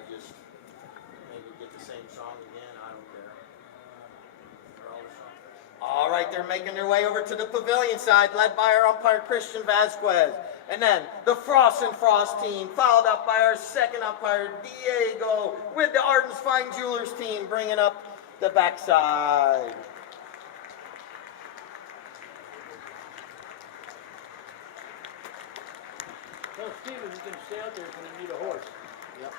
but just maybe get the same song again. I don't care. Or all the songs. All right, they're making their way over to the pavilion side, led by our umpire, Christian Vasquez. And then the Fross and Fross team, followed up by our second umpire, Diego, with the Arden's Fine Jewelers team, bringing up the backside. Tell Steven you can stay out there if you need a horse. Yep.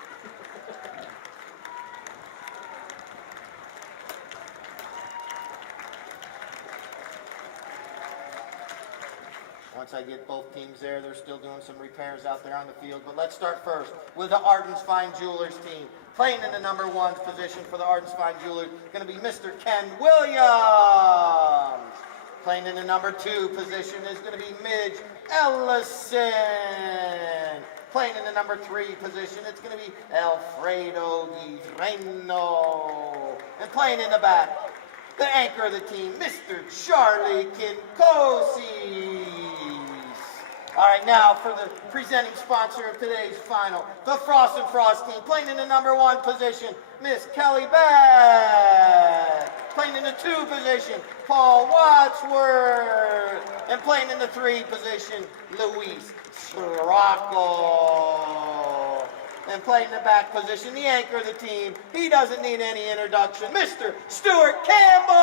Once I get both teams there, they're still doing some repairs out there on the field. But let's start first with the Arden's Fine Jewelers team. Playing in the number 1 position for the Arden's Fine Jewelers, going to be Mr. Ken Williams. Playing in the number 2 position is going to be Midge Ellison. Playing in the number 3 position, it's going to be Alfredo Guireno. And playing in the back, the anchor of the team, Mr. Charlie Kinkosis. All right, now for the presenting sponsor of today's final, the Fross and Fross team. Playing in the number 1 position, Miss Kelly Beck. Playing in the 2 position, Paul Wadsworth. And playing in the 3 position, Luis Scirocco. And playing in the back position, the anchor of the team, he doesn't need any introduction, Mr. Stuart Campbell.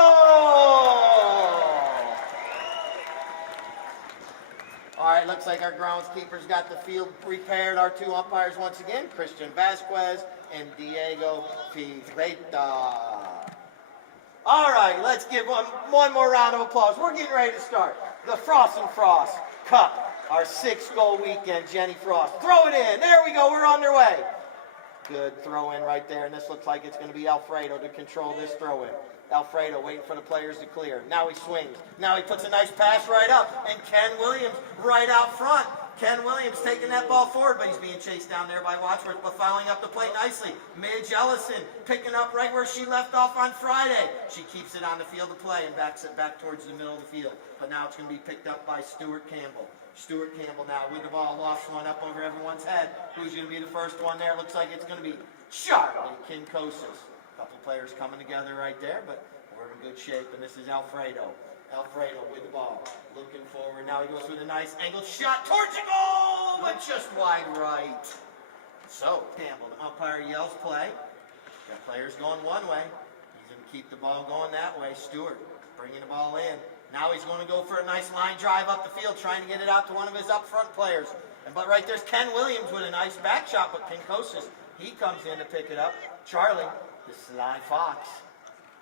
All right, looks like our groundskeepers got the field repaired. Our 2 umpires once again, Christian Vasquez and Diego Figueroa. All right, let's give one more round of applause. We're getting ready to start the Fross and Fross Cup, our 6-goal weekend. Jenny Fross, throw it in. There we go, we're on their way. Good throw in right there, and this looks like it's going to be Alfredo to control this throw in. Alfredo waiting for the players to clear. Now he swings. Now he puts a nice pass right up, and Ken Williams right out front. Ken Williams taking that ball forward, but he's being chased down there by Wadsworth, but following up the plate nicely. Midge Ellison picking up right where she left off on Friday. She keeps it on the field of play and backs it back towards the middle of the field. But now it's going to be picked up by Stuart Campbell. Stuart Campbell now with the ball, lost one up over everyone's head. Who's going to be the first one there? Looks like it's going to be Charlie Kinkosis. A couple players coming together right there, but we're in good shape, and this is Alfredo. Alfredo with the ball, looking forward. Now he goes with a nice angled shot towards the goal, but just wide right. So, Campbell, the umpire yells play. Got players going one way. He's going to keep the ball going that way. Stewart bringing the ball in. Now he's going to go for a nice line drive up the field, trying to get it out to one of his up front players. But right there's Ken Williams with a nice back shot, but Kinkosis, he comes in to pick it up. Charlie, the sly fox.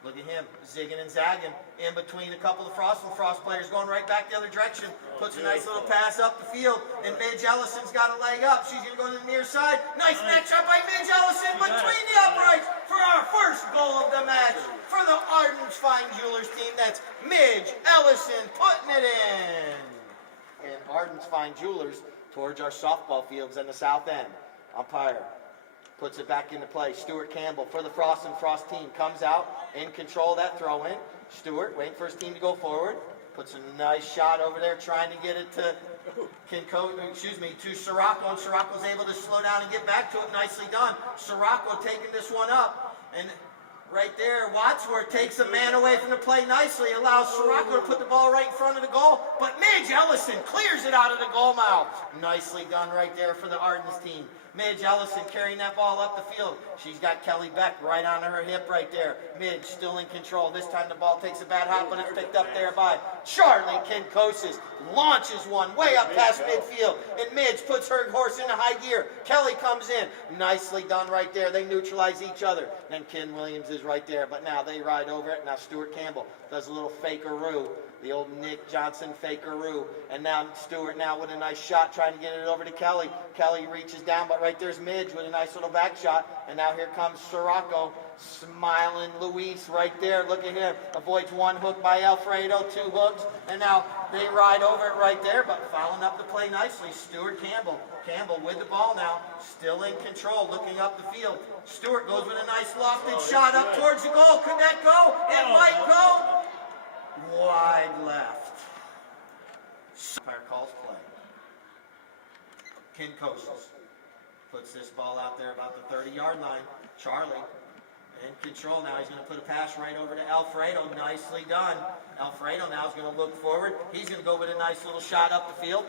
Look at him, zigging and zagging in between a couple of Fross and Fross players, going right back the other direction. Puts a nice little pass up the field, and Midge Ellison's got a leg up. She's going to go to the near side. Nice match up by Midge Ellison between the uprights for our first goal of the match for the Arden's Fine Jewelers team. That's Midge Ellison putting it in. And Arden's Fine Jewelers towards our softball fields in the south end. Umpire puts it back into play. Stuart Campbell for the Fross and Fross team comes out in control of that throw in. Stuart waiting for his team to go forward. Puts a nice shot over there trying to get it to to Scirocco, and Scirocco's able to slow down and get back to it. Nicely done. Scirocco taking this one up. And right there, Wadsworth takes a man away from the play nicely, allows Scirocco to put the ball right in front of the goal, but Midge Ellison clears it out of the goal mouth. Nicely done right there for the Arden's team. Midge Ellison carrying that ball up the field. She's got Kelly Beck right on her hip right there. Midge still in control. This time the ball takes a bad hop, but it's picked up there by Charlie Kinkosis. Launches one way up past midfield, and Midge puts her horse into high gear. Kelly comes in. Nicely done right there. They neutralize each other. Then Ken Williams is right there, but now they ride over it. Now Stuart Campbell does a little fakeroo. The old Nick Johnson fakeroo. And now Stewart now with a nice shot trying to get it over to Kelly. Kelly reaches down, but right there's Midge with a nice little back shot. And now here comes Scirocco. Smiling Luis right there. Look at him. Avoids one hook by Alfredo, 2 hooks. And now they ride over it right there, but following up the play nicely. Stuart Campbell. Campbell with the ball now. Still in control, looking up the field. Stewart goes with a nice lofted shot up towards the goal. Could that go? It might go. Wide left. Umpire calls play. Kinkosis Puts this ball out there about the 30-yard line. Charlie in control now. He's going to put a pass right over to Alfredo. Nicely done. Alfredo now is going to look forward. He's going to go with a nice little shot up the field.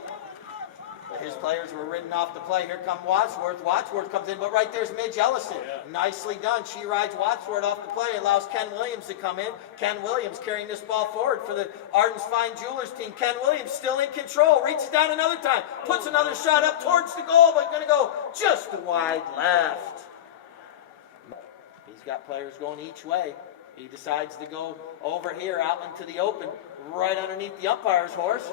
But his players were ridden off the play. Here comes Wadsworth. Wadsworth comes in, but right there's Midge Ellison. Nicely done. She rides Wadsworth off the play, allows Ken Williams to come in. Ken Williams carrying this ball forward for the Arden's Fine Jewelers team. Ken Williams still in control. Reaches down another time. Puts another shot up towards the goal, but going to go just wide left. He's got players going each way. He decides to go over here out into the open, right underneath the umpire's horse.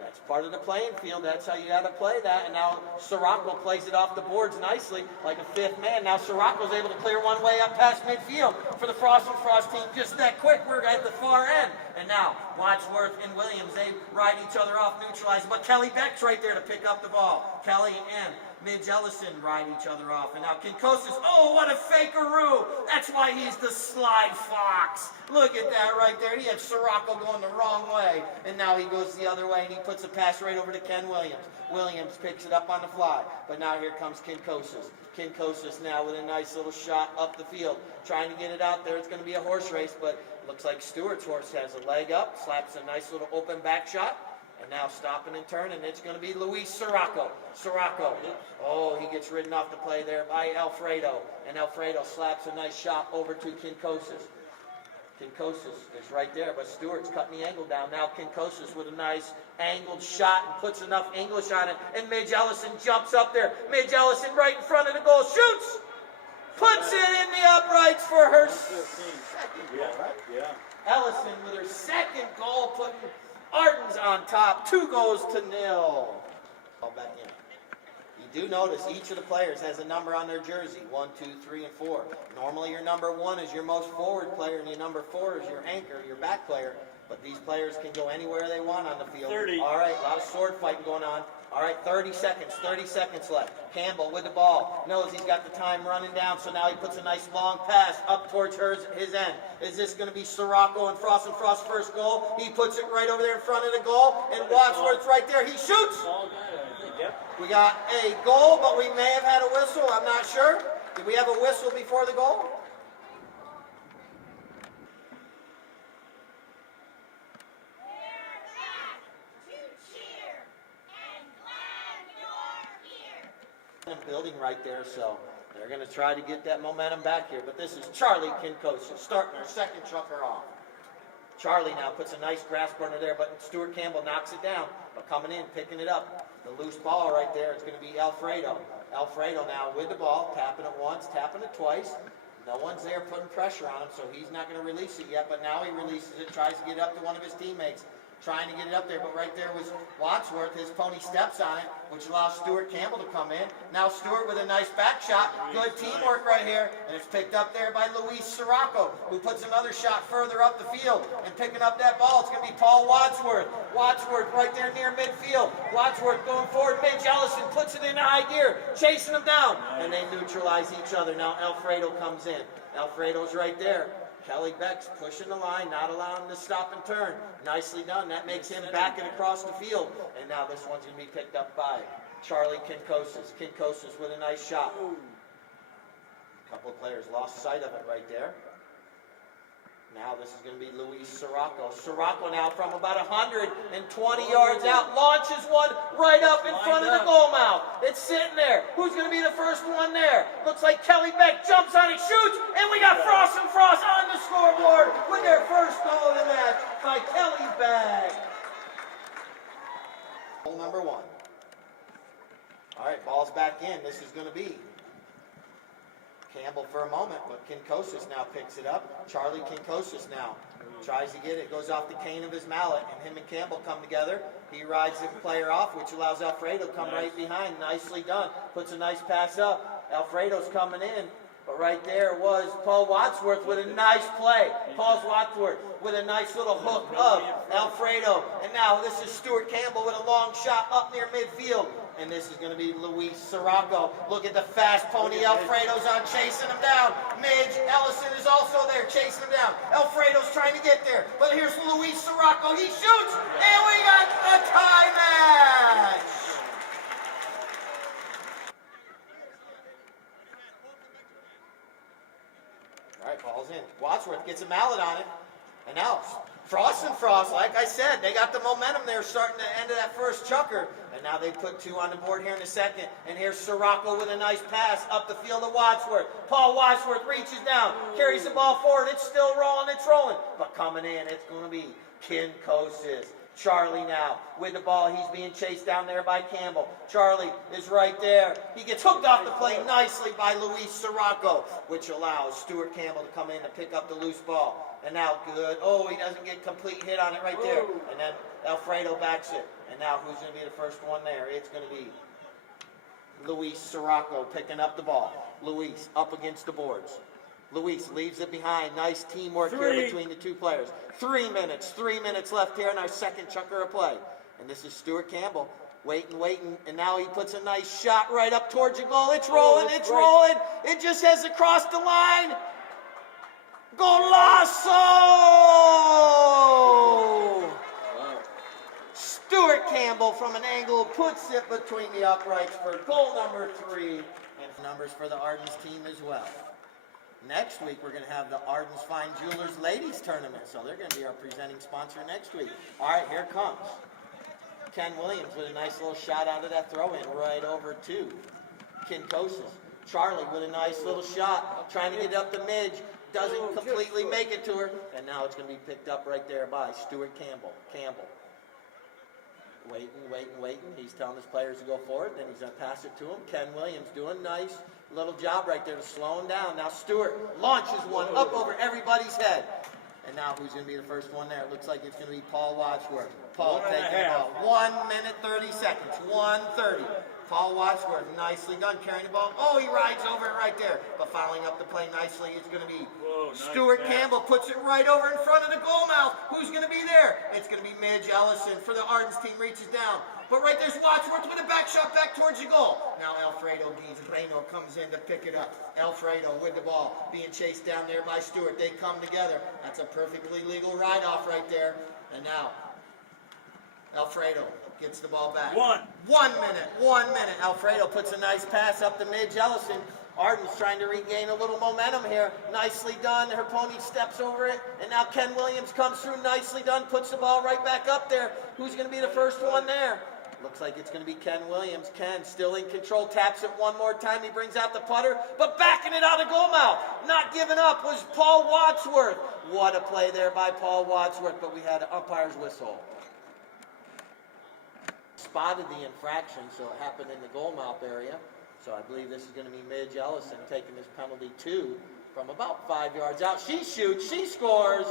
That's part of the playing field. That's how you got to play that. And now Sirocco plays it off the boards nicely, like a fifth man. Now Sirocco's able to clear one way up past midfield for the Fross and Fross team. Just that quick. We're at the far end. And now Wadsworth and Williams, they ride each other off, neutralizing. But Kelly Beck's right there to pick up the ball. Kelly and Midge Ellison ride each other off. And now Kinkosis, oh, what a fakeroo. That's why he's the Sly Fox. Look at that right there. He had Sirocco going the wrong way. And now he goes the other way, and he puts a pass right over to Ken Williams. Williams picks it up on the fly. But now here comes Kinkosis. Kinkosis now with a nice little shot up the field. Trying to get it out there. It's going to be a horse race, but looks like Stewart's horse has a leg up. Slaps a nice little open back shot. And now stopping and turning, it's going to be Luis Sirocco. Sirocco, oh, he gets ridden off the play there by Alfredo. And Alfredo slaps a nice shot over to Kinkosis. Kinkosis is right there, but Stewart's cutting the angle down. Now Kinkosis with a nice angled shot and puts enough English on it. And Midge Ellison jumps up there. Midge Ellison right in front of the goal, shoots! Puts it in the uprights for her second goal, right? Yeah. Ellison with her second goal, putting Arden's on top, 2-0. Ball back in. You do notice each of the players has a number on their jersey, 1, 2, 3, and 4. Normally your number 1 is your most forward player, and your number 4 is your anchor, your back player. But these players can go anywhere they want on the field. 30. All right, a lot of sword fighting going on. All right, 30 seconds left. Campbell with the ball. Knows he's got the time running down, so now he puts a nice long pass up towards his end. Is this going to be Sirocco and Fross first goal? He puts it right over there in front of the goal, and Wadsworth's right there. He shoots! We got a goal, but we may have had a whistle. I'm not sure. Did we have a whistle before the goal? Building right there, so they're going to try to get that momentum back here. But this is Charlie Kinkosis starting her second trucker off. Charlie now puts a nice grass burner there, but Stuart Campbell knocks it down. But coming in, picking it up, the loose ball right there, it's going to be Alfredo. Alfredo now with the ball, tapping it once, tapping it twice. No one's there putting pressure on him, so he's not going to release it yet. But now he releases it, tries to get it up to one of his teammates. Trying to get it up there, but right there was Wadsworth. His pony steps on it, which allows Stuart Campbell to come in. Now Stuart with a nice back shot. Good teamwork right here, and it's picked up there by Luis Sirocco, who puts another shot further up the field. And picking up that ball, it's going to be Paul Wadsworth. Wadsworth right there near midfield. Wadsworth going forward. Midge Ellison puts it in high gear, chasing him down, and they neutralize each other. Now Alfredo comes in. Alfredo's right there. Kelly Beck's pushing the line, not allowing him to stop and turn. Nicely done. That makes him back and across the field. And now this one's going to be picked up by Charlie Kinkosis. Kinkosis with a nice shot. A couple of players lost sight of it right there. Now this is going to be Luis Sirocco. Sirocco now from about 120 yards out launches one right up in front of the goal mouth. It's sitting there. Who's going to be the first one there? Looks like Kelly Beck jumps on it, shoots, and we got Fross on the scoreboard with their first goal of the match by Kelly Beck. Goal number 1. All right, ball's back in. This is going to be Campbell for a moment, but Kinkosis now picks it up. Charlie Kinkosis now tries to get it. Goes off the cane of his mallet, and him and Campbell come together. He rides the player off, which allows Alfredo to come right behind. Nicely done. Puts a nice pass up. Alfredo's coming in. But right there was Paul Wadsworth with a nice play. Paul Wadsworth with a nice little hook of Alfredo. And now this is Stuart Campbell with a long shot up near midfield. And this is going to be Luis Sirocco. Look at the fast pony Alfredo's on, chasing him down. Midge Ellison is also there, chasing him down. Alfredo's trying to get there. But here's Luis Sirocco. He shoots, and we got a tie match. Wadsworth gets a mallet on it. And now, Fross and Fross, like I said, they got the momentum there starting the end of that first chukker. And now they put 2 on the board here in the second. And here's Sirocco with a nice pass up the field to Wadsworth. Paul Wadsworth reaches down, carries the ball forward. It's still rolling, it's rolling. But coming in, it's going to be Kinkosis. Charlie now with the ball. He's being chased down there by Campbell. Charlie is right there. He gets hooked off the plate nicely by Luis Sirocco, which allows Stuart Campbell to come in and pick up the loose ball. And now good. Oh, he doesn't get complete hit on it right there. And then Alfredo backs it. And now who's going to be the first one there? It's going to be Luis Sirocco picking up the ball. Luis up against the boards. Luis leaves it behind. Nice teamwork here between the 2 players. 3 minutes left here in our second chukker of play. And this is Stuart Campbell waiting, and now he puts a nice shot right up towards the goal. It's rolling, rolling. It just has to cross the line. Golazo! Stuart Campbell from an angle puts it between the uprights for goal number 3. And numbers for the Arden's team as well. Next week, we're going to have the Arden's Fine Jewelers Ladies Tournament, so they're going to be our presenting sponsor next week. All right, here comes Ken Williams with a nice little shot out of that throw-in right over to Kinkosis. Charlie with a nice little shot, trying to get up the midge, doesn't completely make it to her, and now it's going to be picked up right there by Stuart Campbell. Waiting. He's telling his players to go forward. Then he's going to pass it to him. Ken Williams doing a nice little job right there to slow him down. Now Stewart launches one up over everybody's head. And now who's going to be the first one there? It looks like it's going to be Paul Wadsworth. Paul taking the ball. 1 minute, 30 seconds. 1:30. Paul Wadsworth, nicely done, carrying the ball. Oh, he rides over it right there. But following up the play nicely, it's going to be Stuart Campbell. Puts it right over in front of the goal mouth. Who's going to be there? It's going to be Midge Ellison for the Arden's team. Reaches down. But right there's Wadsworth with a back shot back towards the goal. Now Alfredo Reno comes in to pick it up. Alfredo with the ball, being chased down there by Stewart. They come together. That's a perfectly legal ride-off right there. And now Alfredo gets the ball back. 1 minute. Alfredo puts a nice pass up to Midge Ellison. Arden's trying to regain a little momentum here. Nicely done. Her pony steps over it. And now Ken Williams comes through. Nicely done. Puts the ball right back up there. Who's going to be the first one there? Looks like it's going to be Ken Williams. Ken still in control. Taps it one more time. He brings out the putter. But backing it out of goal mouth. Not giving up was Paul Wadsworth. What a play there by Paul Wadsworth. But we had an umpire's whistle. Spotted the infraction, so it happened in the goal mouth area. So I believe this is going to be Midge Ellison taking this penalty 2 from about 5 yards out. She shoots, she scores.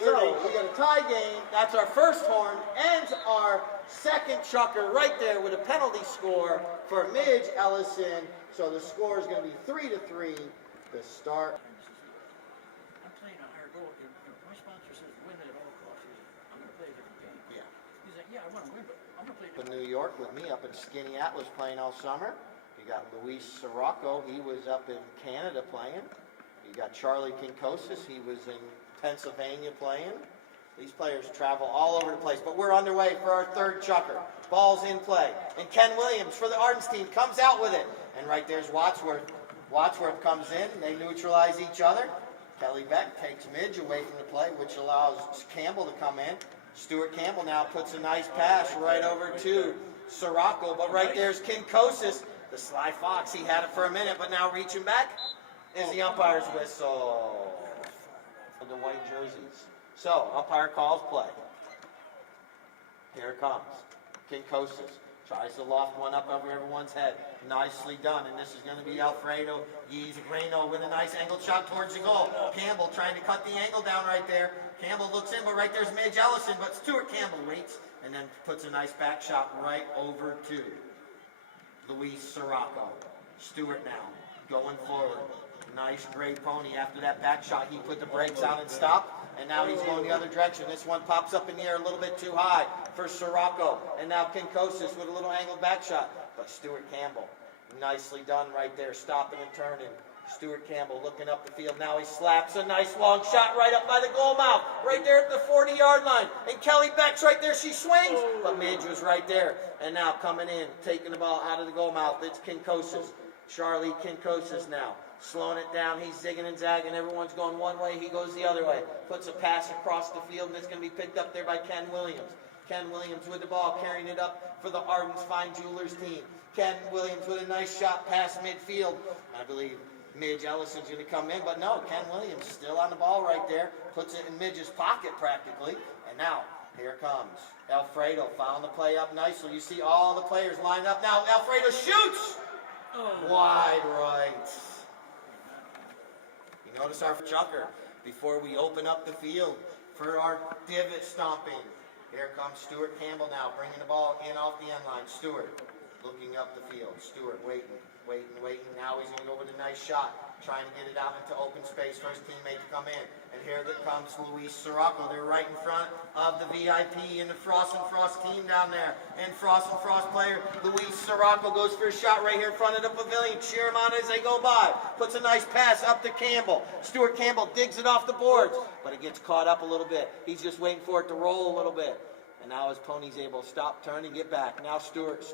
So we got a tie game. That's our first horn. Ends our second chukker right there with a penalty score for Midge Ellison. So the score is going to be 3-3 to start. I'm playing a higher goal. If my sponsor says win at all costs, I'm going to play a different game. Yeah. He's like, yeah, I want to win, but I'm going to play a In different New York with me up in Skinny Atlas playing all summer. You got Luis Sirocco. He was up in Canada playing. You got Charlie Kinkosis. He was in Pennsylvania playing. These players travel all over the place, but we're underway for our third chukker. Ball's in play. And Ken Williams for the Arden's team comes out with it. And right there's Wadsworth. Wadsworth comes in. They neutralize each other. Kelly Beck takes Midge away from the play, which allows Campbell to come in. Stuart Campbell now puts a nice pass right over to Sirocco, but right there's Kinkosis. The Sly Fox, he had it for a minute, but now reaching back is the umpire's whistle for the white jerseys. So, umpire calls play. Here it comes. Kinkosis tries to loft one up over everyone's head. Nicely done, and this is going to be Alfredo Reno with a nice angled shot towards the goal. Campbell trying to cut the angle down right there. Campbell looks in, but right there's Midge Ellison, but Stuart Campbell waits and then puts a nice back shot right over to Luis Sirocco. Stuart now going forward. Nice great pony. After that back shot, he put the brakes on and stopped. And now he's going the other direction. This one pops up in the air a little bit too high for Sirocco. And now Kinkosis with a little angled back shot. But Stuart Campbell, nicely done right there, stopping and turning. Stuart Campbell looking up the field. Now he slaps a nice long shot right up by the goal mouth. Right there at the 40-yard line. And Kelly Beck's right there. She swings. But Midge was right there. And now coming in, taking the ball out of the goal mouth. It's Kinkosis. Charlie Kinkosis now. Slowing it down. He's zigging and zagging. Everyone's going one way. He goes the other way. Puts a pass across the field, and it's going to be picked up there by Ken Williams. Ken Williams with the ball, carrying it up for the Arden's Fine Jewelers team. Ken Williams with a nice shot past midfield. I believe Midge Ellison's going to come in, but no, Ken Williams still on the ball right there. Puts it in Midge's pocket practically. And now, here comes Alfredo, found the play up nicely. You see all the players lined up. Now, Alfredo shoots! Wide right. You notice our chucker before we open up the field for our divot stomping. Here comes Stuart Campbell now, bringing the ball in off the end line. Stuart looking up the field. Stuart waiting. Now he's going to go with a nice shot, trying to get it out into open space for his teammate to come in. And here comes Luis Sirocco. They're right in front of the VIP and the Fross and Fross team down there. And Fross and Fross player Luis Sirocco goes for a shot right here in front of the pavilion. Cheer him on as they go by. Puts a nice pass up to Campbell. Stuart Campbell digs it off the boards, but it gets caught up a little bit. He's just waiting for it to roll a little bit. And now his pony's able to stop, turn, and get back. Now Stuart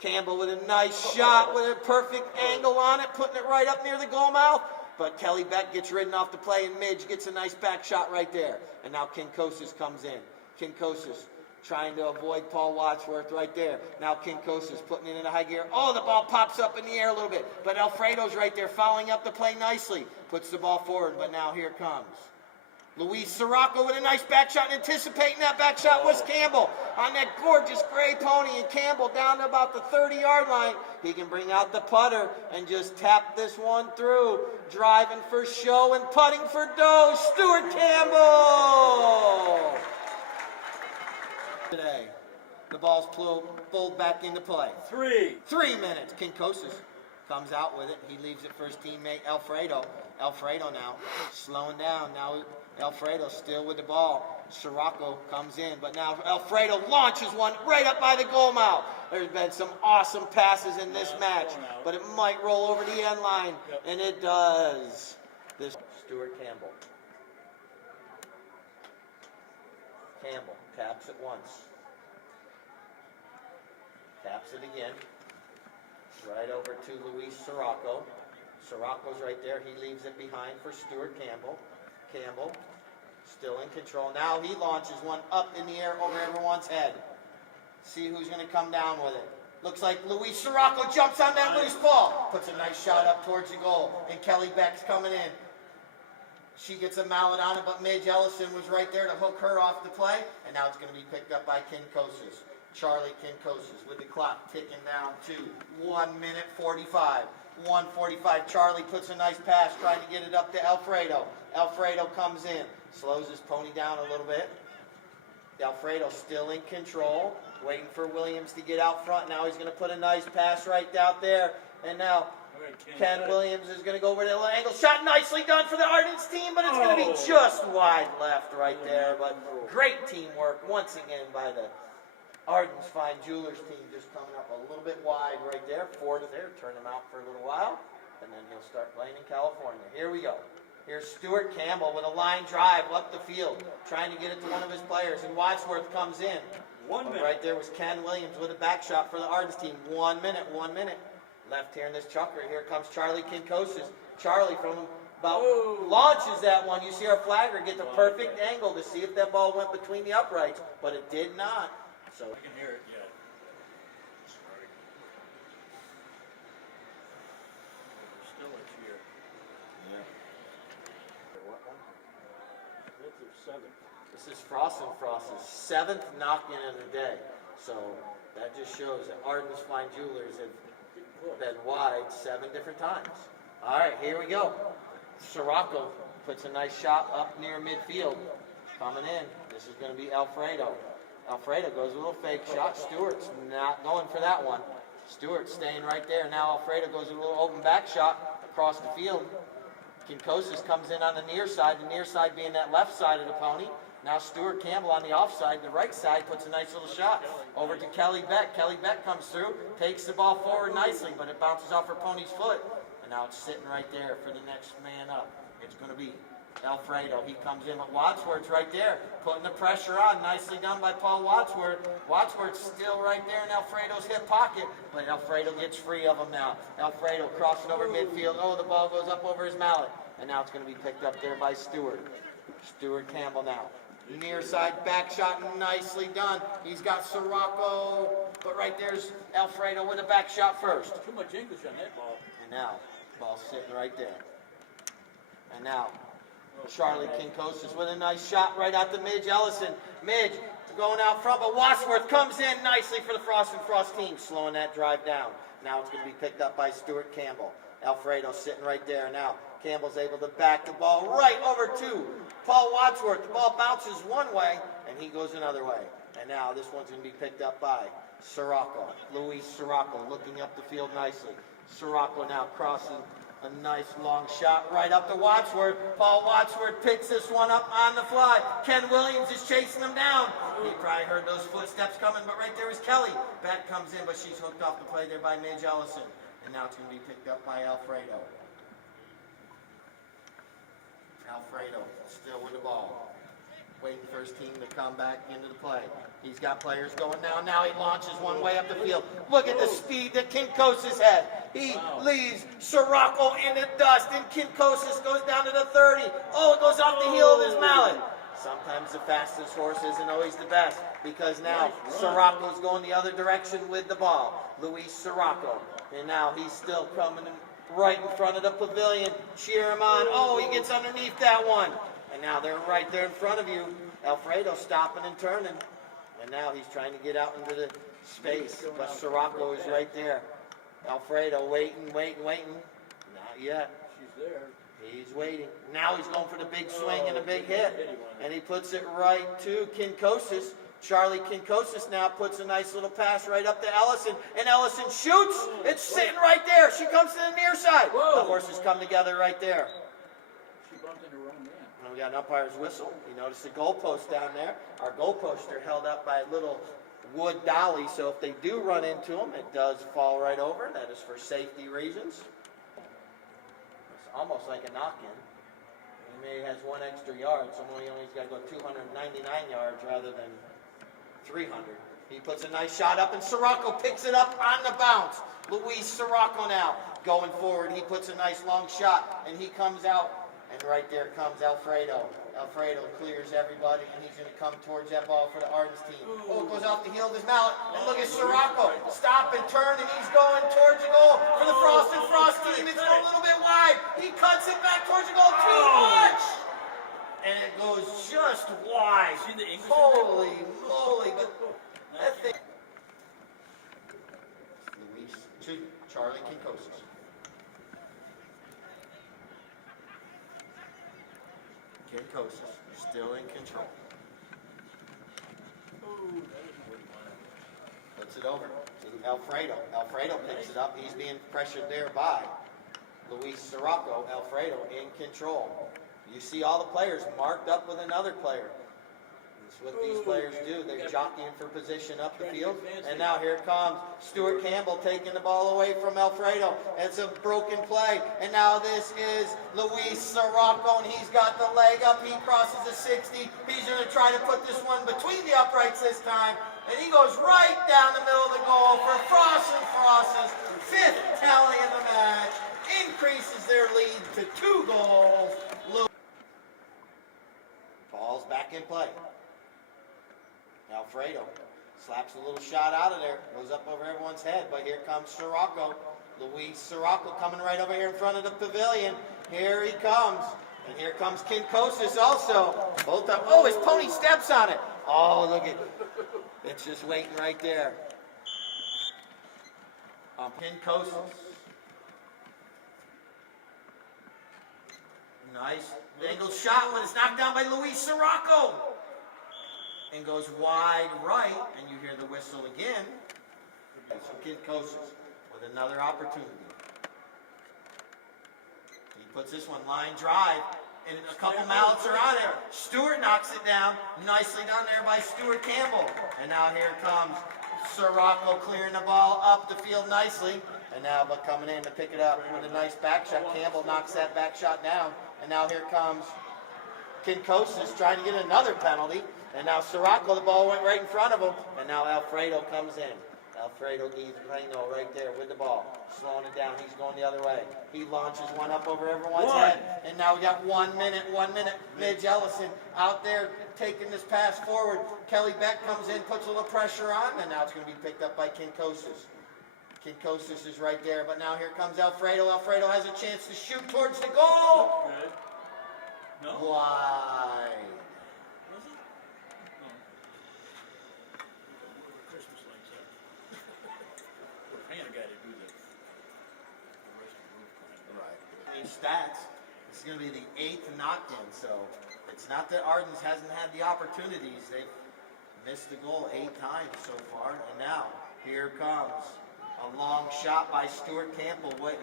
Campbell with a nice shot with a perfect angle on it, putting it right up near the goal mouth. But Kelly Beck gets ridden off the play, and Midge gets a nice back shot right there. And now Kinkosis comes in. Kinkosis trying to avoid Paul Wadsworth right there. Now Kinkosis putting it in a high gear. Oh, the ball pops up in the air a little bit. But Alfredo's right there following up the play nicely. Puts the ball forward, but now here comes Luis Sirocco with a nice back shot, and anticipating that back shot was Campbell on that gorgeous gray pony, and Campbell down to about the 30-yard line. He can bring out the putter and just tap this one through. Driving for show and putting for dough, Stuart Campbell! Today, the ball's pulled back into play. 3 minutes. Kinkosis comes out with it. He leaves it for his teammate Alfredo. Alfredo now slowing down. Now Alfredo still with the ball. Sirocco comes in, but now Alfredo launches one right up by the goal mouth. There's been some awesome passes in this match, but it might roll over the end line, and it does. This Stuart Campbell. Campbell taps it once. Taps it again. Right over to Luis Sirocco. Sirocco's right there. He leaves it behind for Stuart Campbell. Campbell still in control. Now he launches one up in the air over everyone's head. See who's going to come down with it. Looks like Luis Sirocco jumps on that loose ball. Puts a nice shot up towards the goal. And Kelly Beck's coming in. She gets a mallet on it, but Midge Ellison was right there to hook her off the play. And now it's going to be picked up by Kinkosis. Charlie Kinkosis with the clock ticking down to 1 minute 45. 1:45. Charlie puts a nice pass, trying to get it up to Alfredo. Alfredo comes in, slows his pony down a little bit. Alfredo still in control, waiting for Williams to get out front. Now he's going to put a nice pass right out there. And now Ken Williams is going to go over to the angle. Shot nicely done for the Arden's team, but it's going to be just wide left right there. But great teamwork once again by the Arden's Fine Jewelers team, just coming up a little bit wide right there. Ford there, turn him out for a little while, and then he'll start playing in California. Here we go. Here's Stuart Campbell with a line drive up the field, trying to get it to one of his players, and Wadsworth comes in. 1 minute. Right there was Ken Williams with a back shot for the Arden's team. 1 minute. Left here in this chucker. Here comes Charlie Kinkosis. Charlie from about launches that one. You see our flagger get the perfect angle to see if that ball went between the uprights, but it did not. So I can hear it yet. Still a cheer. Yeah. What one? That's their 7th. This is Fross and Fross's 7th knock-in of the day. So that just shows that Arden's Fine Jewelers have been wide 7 different times. All right, here we go. Sirocco puts a nice shot up near midfield. Coming in. This is going to be Alfredo. Alfredo goes with a little fake shot. Stewart's not going for that one. Stewart's staying right there. Now Alfredo goes with a little open back shot across the field. Kinkosis comes in on the near side being that left side of the pony. Now Stuart Campbell on the offside, the right side, puts a nice little shot over to Kelly Beck. Kelly Beck comes through, takes the ball forward nicely, but it bounces off her pony's foot. And now it's sitting right there for the next man up. It's going to be Alfredo, he comes in, but Wadsworth's right there, putting the pressure on. Nicely done by Paul Wadsworth. Wadsworth's still right there in Alfredo's hip pocket, but Alfredo gets free of him now. Alfredo crossing over midfield. Oh, the ball goes up over his mallet, and now it's going to be picked up there by Stewart. Stewart Campbell now. Near side back shot, nicely done. He's got Sirocco, but right there's Alfredo with a back shot first. Too much English on that ball. And now, ball's sitting right there. And now, Charlie Kinkosis with a nice shot right out to Midge Ellison. Midge going out front, but Wadsworth comes in nicely for the Fross and Fross team, slowing that drive down. Now it's going to be picked up by Stuart Campbell. Alfredo sitting right there. Now Campbell's able to back the ball right over to Paul Wadsworth. The ball bounces one way, and he goes another way. And now this one's going to be picked up by Sirocco. Luis Sirocco looking up the field nicely. Sirocco now crossing a nice long shot right up to Wadsworth. Paul Wadsworth picks this one up on the fly. Ken Williams is chasing him down. He probably heard those footsteps coming, but right there is Kelly. Back comes in, but she's hooked off the play there by Midge Ellison. And now it's going to be picked up by Alfredo. Alfredo still with the ball. Waiting for his team to come back into the play. He's got players going now. Now he launches one way up the field. Look at the speed that Kinkosis had. He leaves Sirocco in the dust, and Kinkosis goes down to the 30. Oh, it goes off the heel of his mallet. Sometimes the fastest horse isn't always the best, because now Sirocco's going the other direction with the ball. Luis Sirocco. And now he's still coming right in front of the pavilion. Cheer him on. Oh, he gets underneath that one. And now they're right there in front of you. Alfredo stopping and turning. And now he's trying to get out into the space. But Sirocco is right there. Alfredo waiting. Not yet. She's there. He's waiting. Now he's going for the big swing and a big hit. And he puts it right to Kinkosis. Charlie Kinkosis now puts a nice little pass right up to Ellison. And Ellison shoots. It's sitting right there. She comes to the near side. The horses come together right there. She bumped into her own man. And we got an umpire's whistle. You notice the goalpost down there. Our goalposts are held up by a little wood dolly, so if they do run into them, it does fall right over. That is for safety reasons. It's almost like a knock-in. He maybe has one extra yard, so he only's got to go 299 yards rather than 300. He puts a nice shot up, and Sirocco picks it up on the bounce. Luis Sirocco now going forward. He puts a nice long shot, and he comes out, and right there comes Alfredo. Alfredo clears everybody, and he's going to come towards that ball for the Arden's team. Oh, it goes off the heel of his mallet, and look at Sirocco. Stop and turn, and he's going towards the goal for the Frost and Frost team. It's going a little bit wide. He cuts it back towards the goal too much. And it goes just wide. See the English? Holy moly. But that thing. Luis to Charlie Kinkosis. Kinkosis still in control. Puts it over to Alfredo. Alfredo picks it up. He's being pressured there by Luis Sirocco. Alfredo in control. You see all the players marked up with another player. That's what these players do. They're jockeying for position up the field. And now here comes Stuart Campbell taking the ball away from Alfredo. It's a broken play. And now this is Luis Sirocco, and he's got the leg up. He crosses the 60. He's going to try to put this one between the uprights this time. And he goes right down the middle of the goal for Fross and Fross's 5th tally in the match. Increases their lead to 2 goals. Ball's back in play. Alfredo slaps a little shot out of there. Goes up over everyone's head, but here comes Sirocco. Luis Sirocco coming right over here in front of the pavilion. Here he comes. And here comes Kinkosis also. Both up. Oh, his pony steps on it. Oh, look at it. It's just waiting right there. Kinkosis. Nice angled shot when it's knocked down by Luis Sirocco. And goes wide right, and you hear the whistle again. So Kinkosis with another opportunity. He puts this one line drive, and a couple mallets are on it. Stewart knocks it down. Nicely done there by Stuart Campbell. And now here comes Sirocco clearing the ball up the field nicely. And now but coming in to pick it up with a nice back shot. Campbell knocks that back shot down. And now here comes Kinkosis trying to get another penalty. And now Sirocco, the ball went right in front of him. And now Alfredo comes in. Alfredo Di Reno right there with the ball. Slowing it down. He's going the other way. He launches one up over everyone's head. And now we got 1 minute. Midge Ellison out there taking this pass forward. Kelly Beck comes in, puts a little pressure on. And now it's going to be picked up by Kinkosis. Kinkosis is right there. But now here comes Alfredo. Alfredo has a chance to shoot towards the goal. Good. No. Wide. Was it? No. Christmas lights up. We're paying a guy to do the rest of the roof cleaning. Right. These stats, this is going to be the 8th knocked-in, so it's not that Arden's hasn't had the opportunities. They've missed the goal 8 times so far. And now, here comes a long shot by Stuart Campbell way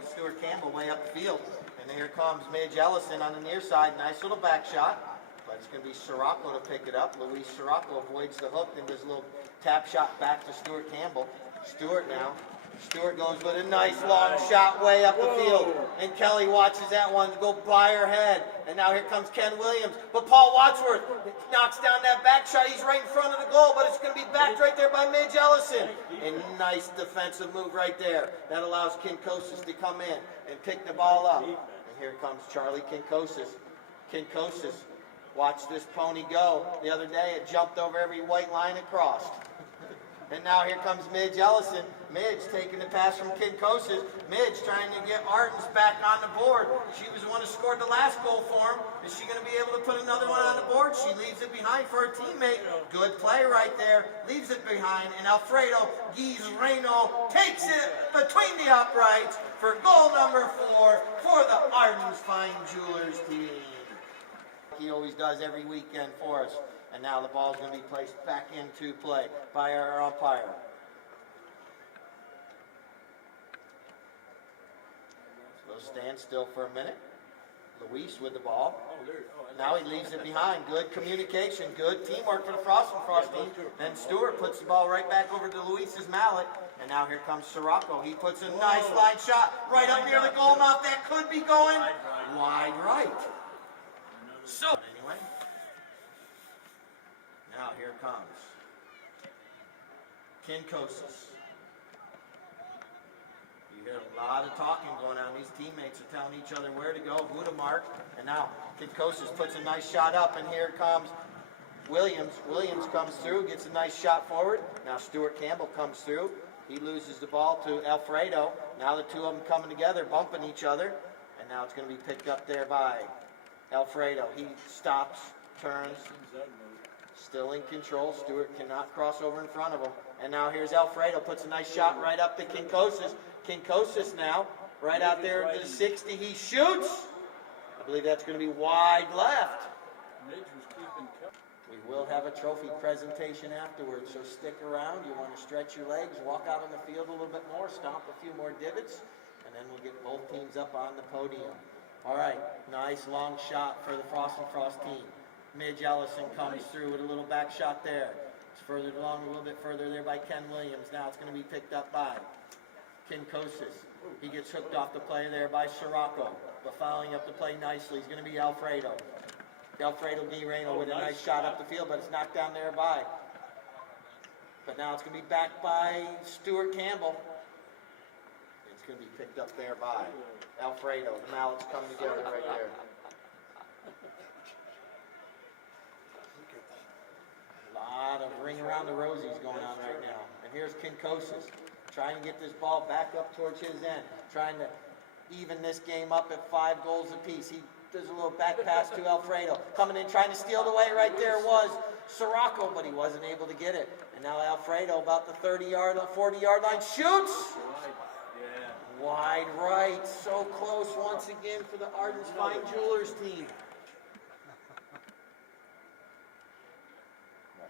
up the field. And here comes Midge Ellison on the near side. Nice little back shot. But it's going to be Sirocco to pick it up. Luis Sirocco avoids the hook and does a little tap shot back to Stuart Campbell. Stuart now. Stuart goes with a nice long shot way up the field. And Kelly watches that one go by her head. And now here comes Ken Williams. But Paul Wadsworth knocks down that back shot. He's right in front of the goal, but it's going to be backed right there by Midge Ellison. And nice defensive move right there. That allows Kinkosis to come in and pick the ball up. And here comes Charlie Kinkosis. Kinkosis, watch this pony go. The other day it jumped over every white line it crossed. And now here comes Midge Ellison. Midge taking the pass from Kinkosis. Midge trying to get Arden's back on the board. She was the one who scored the last goal for him. Is she going to be able to put another one on the board? She leaves it behind for her teammate. Good play right there. Leaves it behind. And Alfredo Di Reno takes it between the uprights for goal number 4 for the Arden's Fine Jewelers team. He always does every weekend for us. And now the ball is going to be placed back into play by our umpire. So stand still for a minute. Luis with the ball. Now he leaves it behind. Good communication. Good teamwork for the Fross and Fross team. Then Stewart puts the ball right back over to Luis's mallet. And now here comes Sirocco. He puts a nice line shot right up near the goal mouth. That could be going wide right. So anyway. Now here comes Kinkosis. You hear a lot of talking going on. These teammates are telling each other where to go, who to mark. And now Kinkosis puts a nice shot up, and here comes Williams. Williams comes through, gets a nice shot forward. Now Stuart Campbell comes through. He loses the ball to Alfredo. Now the two of them coming together, bumping each other. And now it's going to be picked up there by Alfredo. He stops, turns. Still in control. Stewart cannot cross over in front of him. And now here's Alfredo. Puts a nice shot right up to Kinkosis. Kinkosis now, right out there to the 60. He shoots. I believe that's going to be wide left. We will have a trophy presentation afterwards, so stick around. You want to stretch your legs, walk out on the field a little bit more, stomp a few more divots, and then we'll get both teams up on the podium. All right, nice long shot for the Fross and Fross team. Midge Ellison comes through with a little back shot there. It's further along a little bit further there by Ken Williams. Now it's going to be picked up by Kinkosis. He gets hooked off the play there by Sirocco. But following up the play nicely is going to be Alfredo. Alfredo Di Reno with a nice shot up the field, but it's knocked down there by. But now it's going to be backed by Stuart Campbell. It's going to be picked up there by Alfredo. The mallets come together right there. A lot of ring around the rosies going on right now. And here's Kinkosis trying to get this ball back up towards his end, trying to even this game up at 5 goals apiece. He does a little back pass to Alfredo. Coming in, trying to steal it away right there was Sirocco, but he wasn't able to get it. And now Alfredo, about the 40-yard line, shoots! Wide right. So close once again for the Arden's Fine Jewelers team.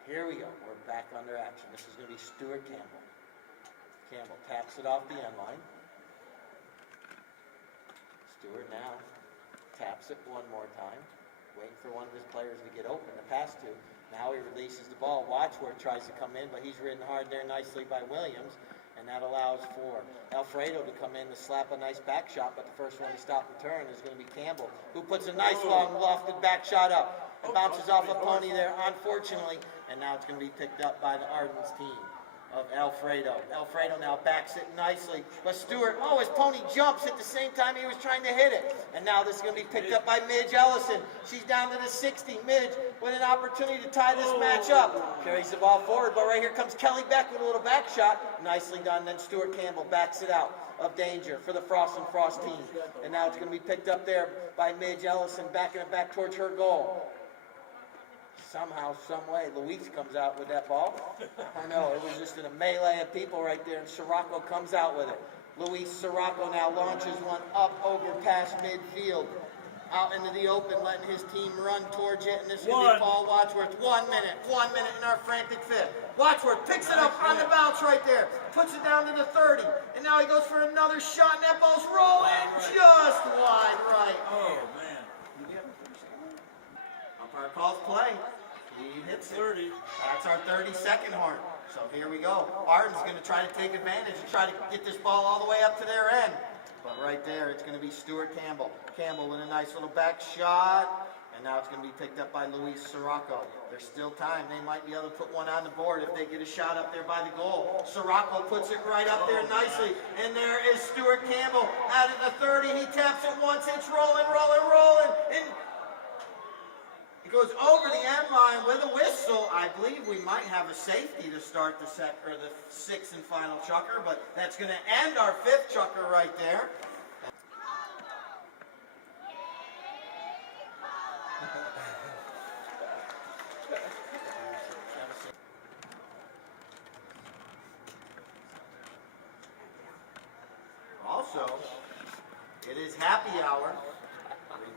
Here we go. We're back under action. This is going to be Stuart Campbell. Campbell taps it off the end line. Stewart now taps it one more time, waiting for one of his players to get open to pass to. Now he releases the ball. Wadsworth tries to come in, but he's ridden hard there nicely by Williams, and that allows for Alfredo to come in to slap a nice back shot, but the first one to stop the turn is going to be Campbell, who puts a nice long lofted back shot up. It bounces off a pony there, unfortunately, and now it's going to be picked up by the Arden's team of Alfredo. Alfredo now backs it nicely, but Stewart, oh, his pony jumps at the same time he was trying to hit it. And now this is going to be picked up by Midge Ellison. She's down to the 60. Midge with an opportunity to tie this match up. Carries the ball forward, but right here comes Kelly Beck with a little back shot. Nicely done. Then Stuart Campbell backs it out of danger for the Fross and Fross team. And now it's going to be picked up there by Midge Ellison, backing it back towards her goal. Somehow, some way, Luis comes out with that ball. I know, it was just in a melee of people right there, and Sirocco comes out with it. Luis Sirocco now launches one up over past midfield, out into the open, letting his team run towards it, and this is going to be Paul Wadsworth. 1 minute in our frantic fifth. Wadsworth picks it up on the bounce right there, puts it down to the 30, and now he goes for another shot, and that ball's rolling just wide right. Oh, man. Umpire calls play. He hits 30. That's our 30-second horn. So here we go. Arden's going to try to take advantage and try to get this ball all the way up to their end. But right there, it's going to be Stuart Campbell. Campbell with a nice little back shot. And now it's going to be picked up by Luis Sirocco. There's still time. They might be able to put one on the board if they get a shot up there by the goal. Sirocco puts it right up there nicely. And there is Stuart Campbell out of the 30. He taps it once. It's rolling. And it goes over the end line with a whistle. I believe we might have a safety to start the sixth and final chukker, but that's going to end our fifth chukker right there. Also, it is happy hour.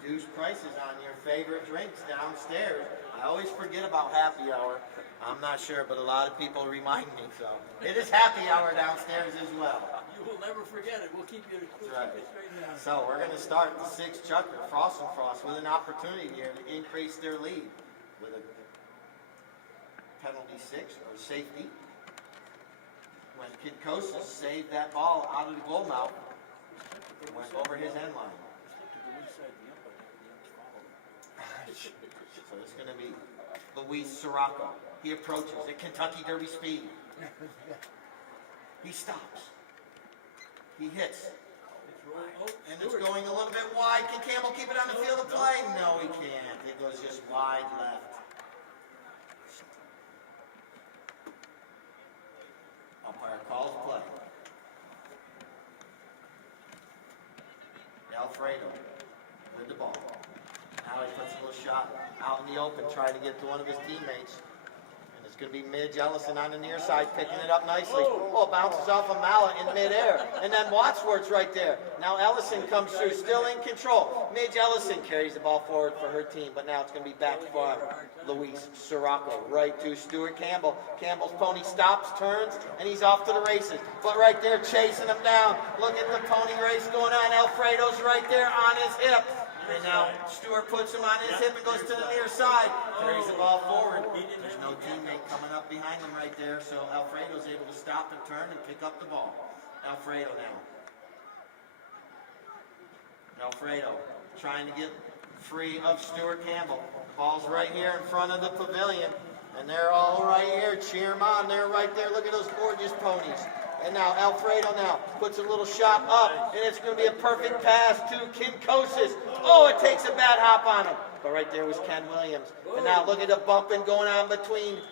Reduced prices on your favorite drinks downstairs. I always forget about happy hour. I'm not sure, but a lot of people remind me, so. It is happy hour downstairs as well. You will never forget it. We'll keep you straight down. So we're going to start the sixth chukker, Fross and Fross, with an opportunity here to increase their lead with a penalty 6 or safety. When Kidkosis saved that ball out of the goal mouth, it went over his end line. So it's going to be Luis Sirocco. He approaches at Kentucky Derby speed. He stops. He hits. And it's going a little bit wide. Can Campbell keep it on the field of play? No, he can't. It goes just wide left. Umpire calls play. Alfredo with the ball. Now he puts a little shot out in the open, trying to get to one of his teammates. And it's going to be Midge Ellison on the near side, picking it up nicely. Oh, bounces off a mallet in midair. And then Wadsworth's right there. Now Ellison comes through, still in control. Midge Ellison carries the ball forward for her team, but now it's going to be back for Luis Sirocco, right to Stuart Campbell. Campbell's pony stops, turns, and he's off to the races. But right there, chasing him down. Look at the pony race going on. Alfredo's right there on his hip. And now Stewart puts him on his hip and goes to the near side. Carries the ball forward. There's no teammate coming up behind him right there, so Alfredo's able to stop and turn and pick up the ball. Alfredo now. Alfredo trying to get free of Stuart Campbell. Ball's right here in front of the pavilion. And they're all right here. Cheer them on. They're right there. Look at those gorgeous ponies. And now Alfredo now puts a little shot up, and it's going to be a perfect pass to Kidkosis. Oh, it takes a bad hop on him. But right there was Ken Williams. And now look at the bumping going on between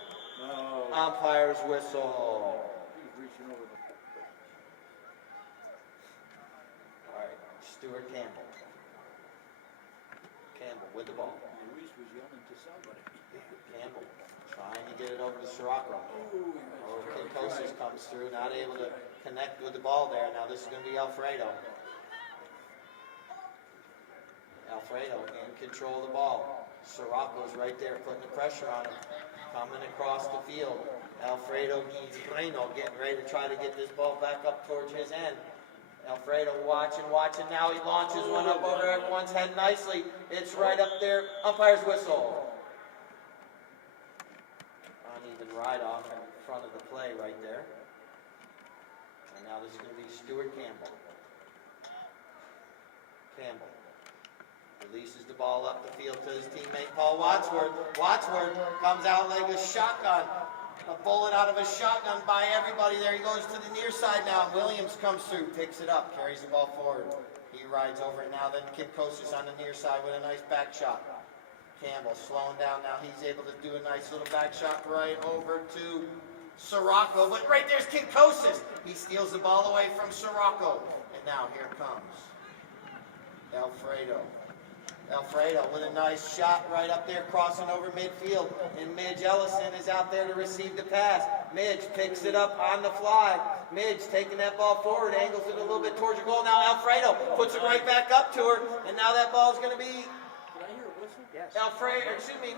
umpires' whistle. All right, Stuart Campbell. Campbell with the ball. Luis was yelling to somebody. Campbell trying to get it over to Sirocco. Kidkosis comes through, not able to connect with the ball there. Now this is going to be Alfredo. Alfredo in control of the ball. Sirocco's right there putting the pressure on him. Coming across the field. Alfredo Guizreno getting ready to try to get this ball back up towards his end. Alfredo watching. Now he launches one up over everyone's head nicely. It's right up there. Umpire's whistle. Uneven ride off in front of the play right there. And now this is going to be Stuart Campbell. Campbell with Releases the ball up the field to his teammate Paul Wadsworth. Wadsworth comes out like a shotgun. A bullet out of a shotgun by everybody there. He goes to the near side now. Williams comes through, picks it up, carries the ball forward. He rides over it now. Then Kip Kostis on the near side with a nice back shot. Campbell slowing down now. He's able to do a nice little back shot right over to Sirocco. But right there's Kip Kostis. He steals the ball away from Sirocco. And now here comes Alfredo. Alfredo with a nice shot right up there, crossing over midfield. And Midge Ellison is out there to receive the pass. Midge picks it up on the fly. Midge taking that ball forward, angles it a little bit towards the goal. Now Alfredo puts it right back up to her. And now that ball's going to be... Did I hear a whistle? Yes.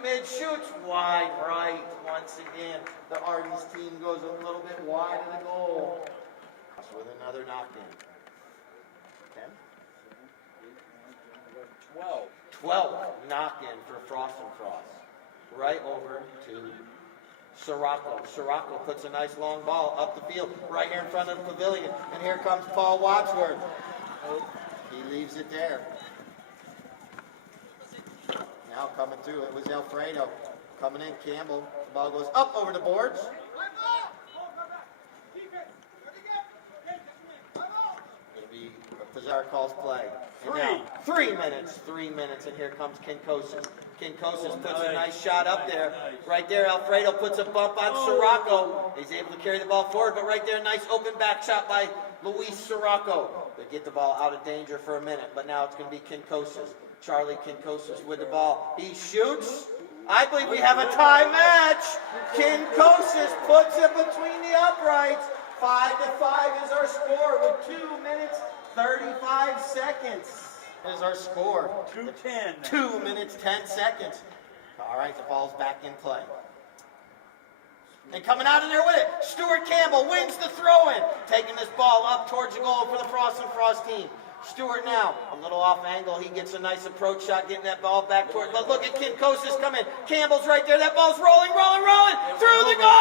Midge shoots wide right once again. The Arden's team goes a little bit wide of the goal. With another knock-in. 12 knock-in for Fross and Fross. Right over to Sirocco. Sirocco puts a nice long ball up the field, right here in front of the pavilion. And here comes Paul Wadsworth. He leaves it there. Now coming through, it was Alfredo. Coming in, Campbell. The ball goes up over the boards. It'll be Pizarro calls play. And now, 3 minutes, and here comes Kinkosis. Kinkosis puts a nice shot up there. Right there, Alfredo puts a bump on Sirocco. He's able to carry the ball forward, but right there, nice open back shot by Luis Sirocco. They get the ball out of danger for a minute, but now it's going to be Kinkosis. Charlie Kinkosis with the ball. He shoots. I believe we have a tie match. Kinkosis puts it between the uprights. 5-5 is our score with 2 minutes 35 seconds is our score. 2:10. 2 minutes 10 seconds. All right, the ball's back in play. And coming out of there with it, Stuart Campbell wins the throw-in, taking this ball up towards the goal for the Fross and Fross team. Stuart now, a little off angle. He gets a nice approach shot, getting that ball back toward. But look at Kinkosis coming. Campbell's right there. That ball's rolling through the goal.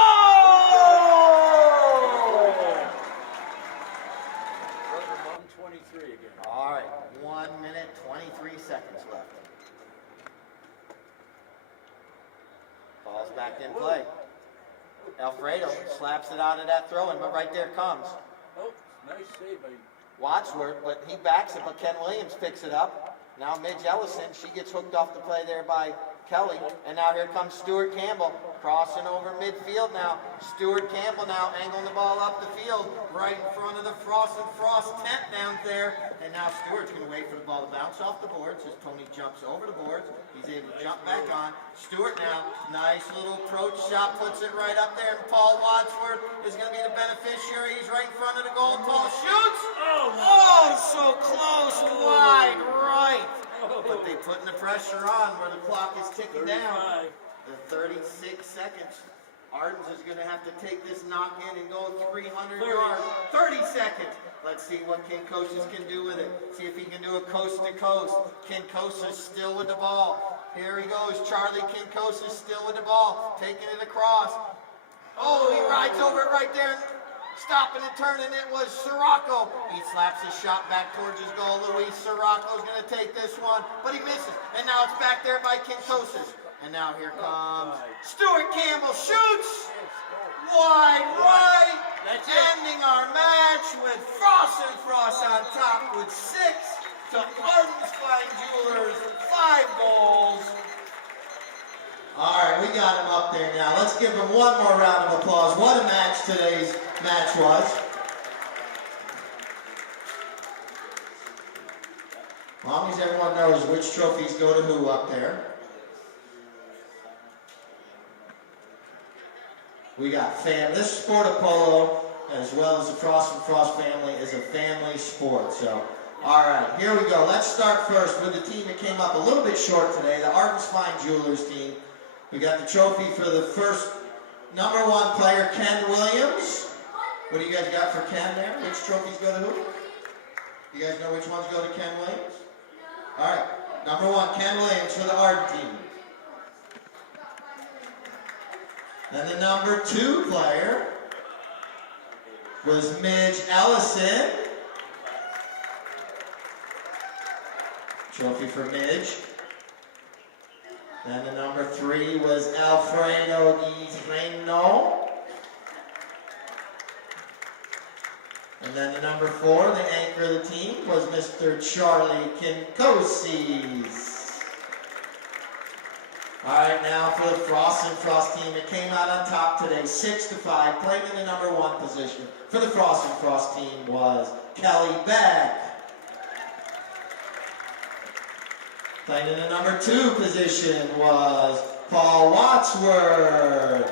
1:23 again. All right, 1 minute 23 seconds left. Ball's back in play. Alfredo slaps it out of that throw-in, but right there comes Oh, nice save by Wadsworth, but he backs it, but Ken Williams picks it up. Now Midge Ellison, she gets hooked off the play there by Kelly. And now here comes Stuart Campbell, crossing over midfield now. Stuart Campbell now angling the ball up the field, right in front of the Fross and Fross tent down there. And now Stuart's going to wait for the ball to bounce off the boards as Tony jumps over the boards. He's able to jump back on. Stuart now, nice little approach shot, puts it right up there. And Paul Wadsworth is going to be the beneficiary. He's right in front of the goal. Paul shoots. Oh, so close, wide right. But they putting the pressure on where the clock is ticking down. The 36 seconds. Arden's is going to have to take this knock in and go 300 yards. 30 seconds. Let's see what Kinkosis can do with it. See if he can do a coast to coast. Kinkosis still with the ball. Here he goes. Charlie Kinkosis still with the ball. Taking it across. Oh, he rides over it right there. Stopping and turning, it was Sirocco. He slaps his shot back towards his goal. Luis Sirocco's going to take this one, but he misses. And now it's back there by Kinkosis. And now here comes Stuart Campbell, shoots wide right, ending our match with Fross and Fross on top with 6 to Arden's Fine Jewelers, 5 goals. All right, we got him up there now. Let's give him one more round of applause. What a match today's match was. As long as everyone knows which trophies go to who up there. We got this sport of polo, as well as the Fross and Fross family, is a family sport. So, all right, here we go. Let's start first with the team that came up a little bit short today, the Arden's Fine Jewelers team. We got the trophy for the first #1 player, Ken Williams. What do you guys got for Ken there? Which trophies go to who? You guys know which ones go to Ken Williams? All right, #1, Ken Williams for the Arden team. And the #2 player was Midge Ellison. Trophy for Midge. Then the number 3 was Alfredo Guizreno. And then the number 4, the anchor of the team, was Mr. Charlie Kinkosis. All right, now for the Fross and Fross team. It came out on top today, 6-5, playing in the number 1 position. For the Fross and Fross team was Kelly Beck. Playing in the number 2 position was Paul Wadsworth.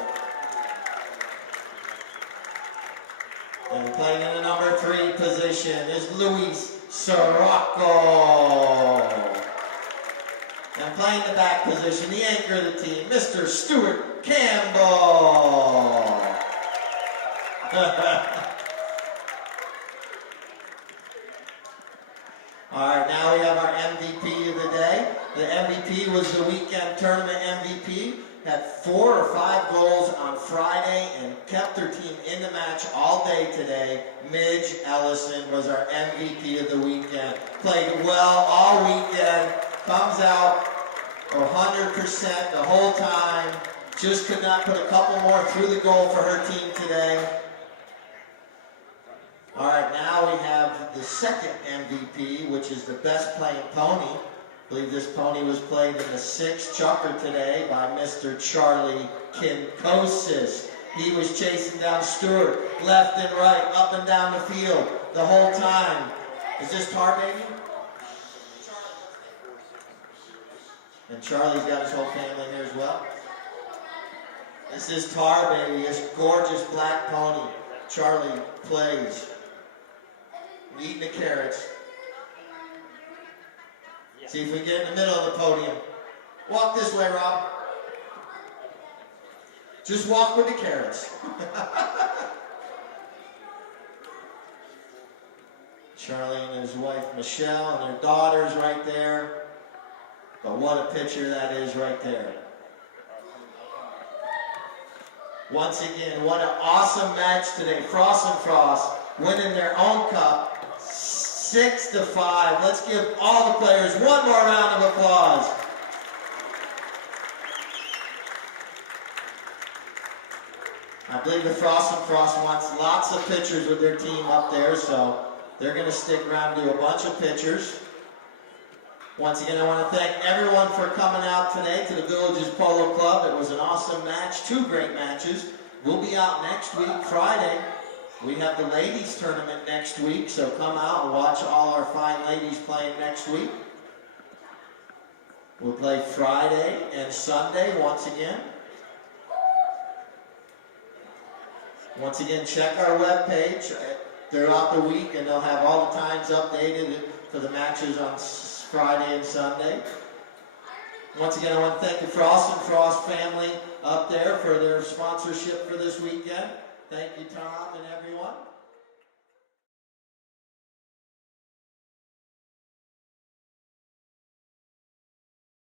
And playing in the number 3 position is Luis Sirocco. And playing the back position, the anchor of the team, Mr. Stuart Campbell. All right, now we have our MVP of the day. The MVP was the weekend tournament MVP. Had 4 or 5 goals on Friday and kept their team in the match all day today. Midge Ellison was our MVP of the weekend. Played well all weekend. Comes out 100% the whole time. Just could not put a couple more through the goal for her team today. All right, now we have the second MVP, which is the best playing pony. I believe this pony was played in the 6th chucker today by Mr. Charlie Kinkosis. He was chasing down Stewart, left and right, up and down the field the whole time. Is this Tar Baby? And Charlie's got his whole family here as well. This is Tar Baby, this gorgeous black pony. Charlie plays. Eating the carrots. See if we get in the middle of the podium. Walk this way, Rob. Just walk with the carrots. Charlie and his wife Michelle and their daughters right there. But what a picture that is right there. Once again, what an awesome match today. Fross and Fross winning their own cup. 6-5. Let's give all the players one more round of applause. I believe the Fross and Fross wants lots of pictures with their team up there, so they're going to stick around and do a bunch of pictures. Once again, I want to thank everyone for coming out today to the Villages Polo Club. It was an awesome match, 2 great matches. We'll be out next week, Friday. We have the ladies tournament next week, so come out and watch all our fine ladies playing next week. We'll play Friday and Sunday once again. Once again, check our webpage throughout the week, and they'll have all the times updated for the matches on Friday and Sunday. Once again, I want to thank the Fross and Fross family up there for their sponsorship for this weekend. Thank you, Tom, and everyone.